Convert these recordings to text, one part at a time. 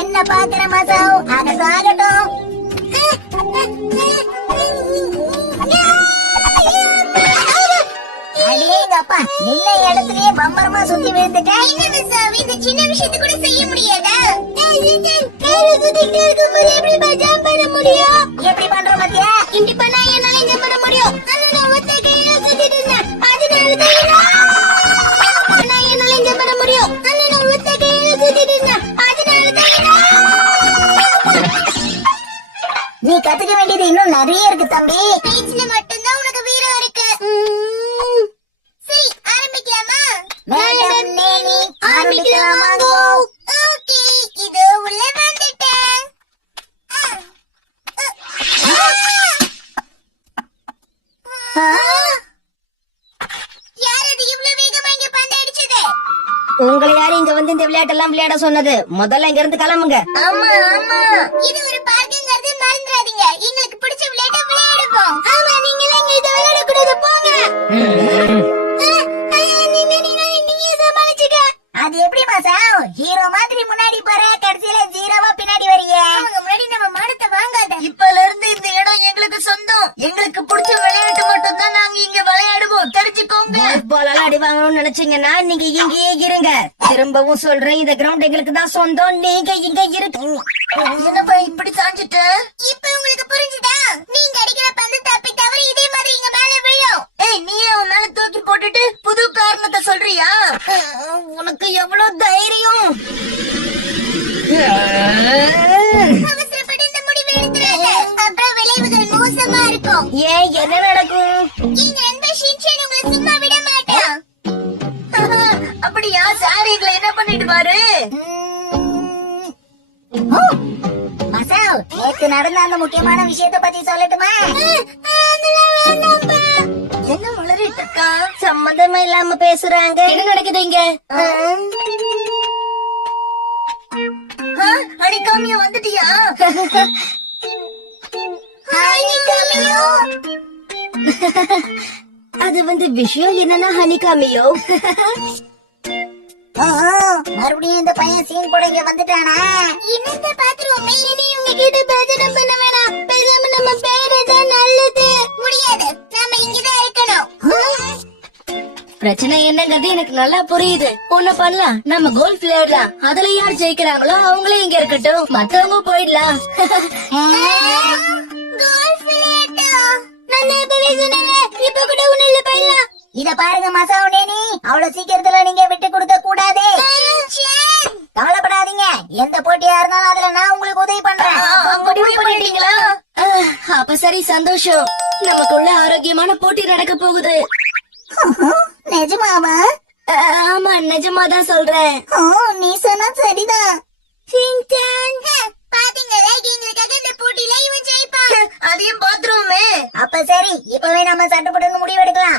என்ன பாக்குற மசாவ்? ஆகட்டும் ஆகட்டும். அடேங்கப்பா, நின்ன இடத்துலயே பம்பரமா சுத்தி விழுந்துட்டேன். இந்த சின்ன விஷயத்தை கூட செய்ய முடியாதா? எப்படி பண்ற மத்தியா? இப்படி பண்ணா என்னால ஜம்ப் பண்ண முடியும். நீ கத்துக்க வேண்டியது இன்னும் நிறைய இருக்கு தம்பி. பேச்சுல மட்டும்தான் உனக்கு வீரம் இருக்கு. சரி, ஆரம்பிக்கலாமா? மேடம் நேனி, ஆரம்பிக்கலாமா? ஓகே, இது உள்ள வந்துட்டேன். யார் அது இவ்வளவு வேகமா இங்க பந்து அடிச்சது? உங்களை யாரு இங்க வந்து இந்த விளையாட்டெல்லாம் விளையாட சொன்னது? முதல்ல இங்க இருந்து கிளம்புங்க. ஆமா ஆமா, இது ஒரு பார்க்குங்கிறது மறந்துடாதீங்க. எங்களுக்கு பிடிச்ச விளையாட்ட விளையாடுவோம். ஆமா, நீங்க இங்க இத விளையாட கூடாது, போங்க. நீங்க சமாளிச்சுக்க. அது எப்படி மசாவ்? ஹீரோ மாதிரி முன்னாடி போற, கடைசியில ஜீரோவா பின்னாடி வரீங்க. அவங்க முன்னாடி நம்ம மானத்தை வாங்காத. இப்பல இருந்து இந்த இடம் எங்களுக்கு சொந்தம். எங்களுக்கு பிடிச்ச விளையாட்டு மட்டும் தான் நாங்க இங்க விளையாடுவோம், தெரிஞ்சுக்கோங்க. பால் அடி வாங்கணும்னு நினைச்சீங்கன்னா நீங்க இங்கேயே இருங்க. திரும்பவும் சொல்றேன், இந்த கிரவுண்ட் எங்களுக்கு தான் சொந்தம். நீங்க இங்க இருக்கு. என்னப்பா இப்படி சாஞ்சிட்ட? இப்ப உங்களுக்கு புரிஞ்சுதா? நீங்க அடிக்கிற பந்து தப்பி தவறி இதே மாதிரி இங்க மேல விழும். ஏய், நீயே உன் மேல தூக்கி போட்டுட்டு புது காரணத்தை சொல்றியா? உனக்கு எவ்வளவு தைரியம்? அவசரப்பட்டு இந்த முடிவு எடுத்துறாங்க. அப்புறம் விளைவுகள் மோசமா இருக்கும். ஏன், என்ன நடக்கும்? எங்க நண்பர் ஷின்சான் உங்களை சும்மா விட மாட்டான். அப்படியா? சார் எங்களை என்ன பண்ணிட்டு பாரு. மசாவ், நேத்து நடந்த அந்த முக்கியமான விஷயத்தை பத்தி சொல்லட்டுமா? என்ன வளரிட்டு இருக்கா? சம்பந்தமா இல்லாம பேசுறாங்க. என்ன நடக்குது இங்க? அடிக்காமியா வந்துட்டியா? அது வந்து விஷயம் என்னன்னா ஹனிகாமியோ. மறுபடியும் இந்த பையன் சீன் போட இங்க வந்துட்டானா? என்னத்த பாத்துருவோமே. இனி உங்க கிட்ட பேசணும் பண்ண வேணாம். பேசாம நம்ம பேரதான் நல்லது. முடியாது, நாம இங்கதான் இருக்கணும். பிரச்சனை என்னங்கிறது எனக்கு நல்லா புரியுது. ஒண்ணு பண்ணலாம், நம்ம கோல்ஃப் விளையாடலாம். அதுல யார் ஜெயிக்கிறாங்களோ அவங்களே இங்க இருக்கட்டும், மத்தவங்க போயிடலாம். கோல்ஃப் விளையாட்டா? நான் எப்பவே சொன்னேன், இப்ப கூட ஒண்ணு இல்ல போயிடலாம். இத பாருங்க மசாவ் நேனி, அவ்வளவு சீக்கிரத்துல நீங்க விட்டு கொடுக்க கூடாது. கவலைப்படாதீங்க, எந்த போட்டியா இருந்தாலும் அதுல நான் உங்களுக்கு உதவி பண்றேன். முடிவு பண்ணிட்டீங்களா? அப்ப சரி, சந்தோஷம். நமக்குள்ள ஆரோக்கியமான போட்டி நடக்க போகுது. நிஜமாவா? ஆமா, நிஜமாதான் சொல்றேன். நீ சொன்னா சரிதான். பாத்தீங்களா, எங்களுக்காக இந்த போட்டியில இவன் ஜெயிப்பான். அதையும் பாத்துருவோமே. அப்ப சரி, இப்பவே நம்ம சட்டப்பட்டு முடிவு எடுக்கலாம்.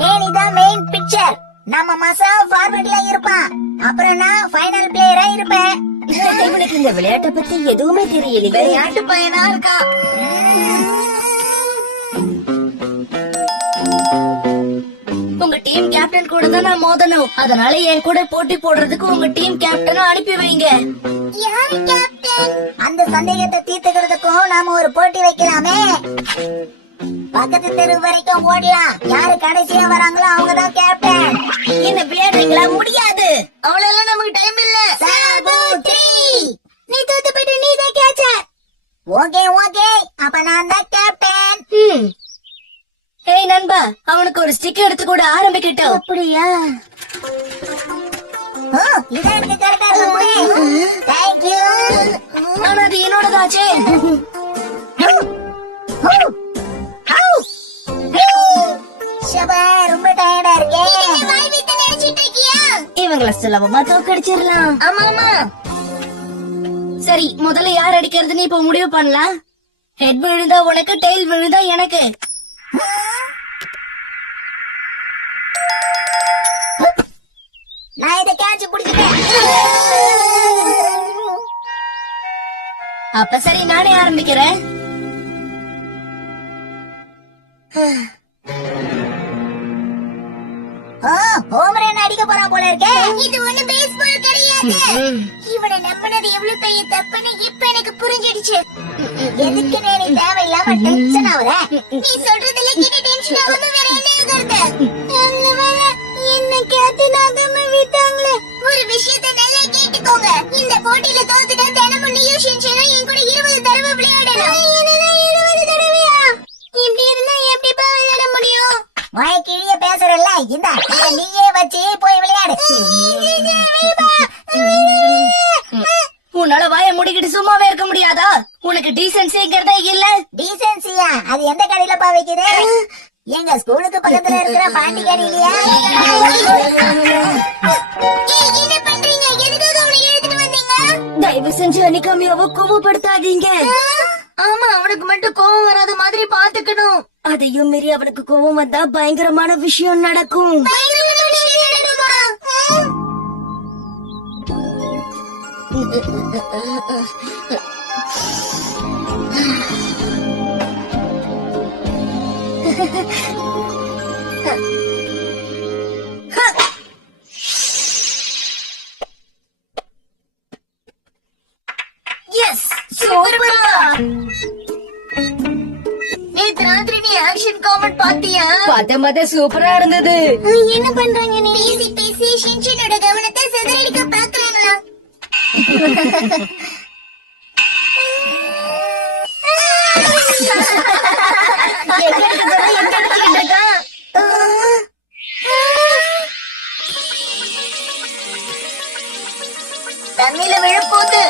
நேனிதான் மெயின் பிக்சர். நம்ம மசா ஃபார்வர்ட்ல இருப்பான், அப்புறம் நான் ஃபைனல் பிளேயரா இருப்பேன். இவனுக்கு இந்த விளையாட்டை பத்தி எதுவுமே தெரியல. விளையாட்டு பையனா இருக்கா? உங்க டீம் கேப்டன் கூட தான் நான் மோதணும். அதனால என் கூட போட்டி போடுறதுக்கு உங்க டீம் கேப்டனை அனுப்பி வைங்க. யாரு கேப்டன்? அந்த சந்தேகத்தை தீர்த்துக்கிறதுக்கும் நாம ஒரு போட்டி வைக்கலாமே. பக்கத்து தெரு வரைக்கும் ஓடலாம். யாரு கடைசியா வராங்களோ அவங்கதான் கேப்டன். என்ன விளையாடுறீங்களா? முடியாது, அவ்வளவு நமக்கு டைம் இல்ல. நீ தோத்து போயிட்டு நீ தான் கேட்சர். ஓகே ஓகே, அப்ப நான் தான் கேப்டன். ஏய் நண்பா, அவனுக்கு ஒரு ஸ்டிக் எடுத்து கூட ஆரம்பிக்கிட்டோம். அப்படியா? இது எனக்கு கரெக்டா இருக்கு. Thank you. ஆனா அது என்னோடதாச்சே. ஷபா, ரொம்ப டயர்டா இருக்கேன். இவங்கள சுலபமா தோக்கடிச்சிடலாம். ஆமா ஆமா. சரி, முதல்ல யார் அடிக்கிறதுன்னு இப்ப முடிவு பண்ணலாம். ஹெட் விழுந்தா உனக்கு, டெயில் விழுந்தா எனக்கு. நான் இதை கேட்ச் பிடிச்சிட்டேன். அப்ப சரி, நானே ஆரம்பிக்கிறேன். ஹோம் ரன் அடிக்க போறான் போல இருக்கே. இது ஒண்ணு பேஸ்பால் கிடையாது. இவனை நம்பினது எவ்வளவு பெரிய தப்புன்னு இப்ப எனக்கு புரிஞ்சிடுச்சு. எதுக்கு நீ தேவையில்லாம டென்ஷன் ஆகுற? நீ சொல்றதுல கேட்டு டென்ஷன் ஆகாம வேற என்ன இருக்கிறது? என்ன கேட்டு நாகாம விட்டாங்களே. ஒரு விஷயத்தை நல்லா கேட்டுக்கோங்க. இந்த போட்டியில தோத்துட்டா தினமும் நீயும் ஷின்சானும் என் கூட 20 தடவை விளையாடணும். 20 தடவையா? இப்படி இருந்தா எப்படிப்பா விளையாட முடியும்? வாய் கிழிய பேசுறல்ல, இந்த நீயே வச்சு போய் விளையாடு. உன்னால வாய முடிக்கிட்டு சும்மாவே இருக்க முடியாதா? உனக்கு டீசென்சிங்கிறதே இல்ல. டீசென்சியா? அது எந்த கடையில பா வைக்குது? எங்க ஸ்கூலுக்கு பக்கத்துல இருக்கிற பாண்டி கடையிலயா? என்ன பண்றீங்க? எதுக்காக அவனை இழுத்துட்டு வந்தீங்க? தயவு செஞ்சு அனிகாமியாவை கோவப்படுத்தாதீங்க. ஆமா, அவனுக்கு மட்டும் கோவம் வராத மாதிரி பாத்துக்கணும். அதையும் மீறி அவனுக்கு கோவம் வந்தா பயங்கரமான விஷயம் நடக்கும். பயங்கரமான விஷயம் நடக்குமா? எஸ், சூப்பர்மா. நேத்து ராத்திரி நீ ஆக்ஷன் காமெண்ட் பாத்தியா? பாத்த சூப்பரா இருந்தது. என்ன பண்றாங்க? நீ பேசி பேசி ஷின்சானோட கவனத்தை சிதறடிக்க பாக்குறாங்களா? தண்ணில விழப்போது.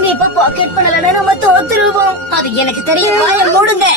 நீ இப்ப பாக்கெட் பண்ணலன்னா நம்ம தோத்துருவோம். அது எனக்கு தெரியும். வாய மூடுங்க.